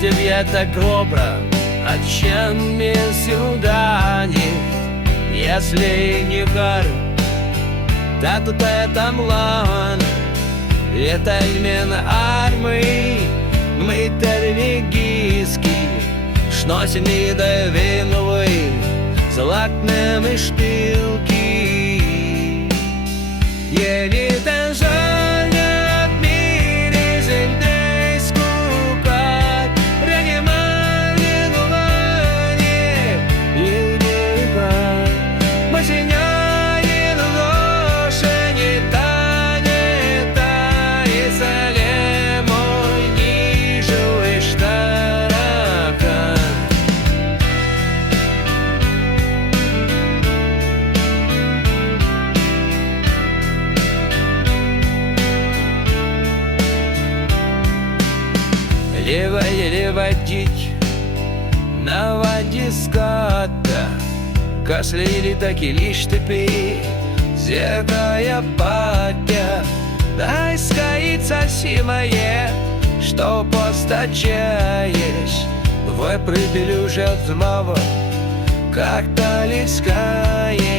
тебе так добро, отчем ми сюда не, если не гар, да тут это млан, это именно армии, мы тервигиски, шносені до винової, золотними штилки. Єлі ten żalnie odmieni zędej skukać, реанимание нование, едва машиняє лоше, не та, и сале мой ниже штарака. Левая водить на воде ската, кашляли таки лишь тепи, зеркая патя, дай скаится силое, что постачаешь, твой прибыль уже змова, как-то людская.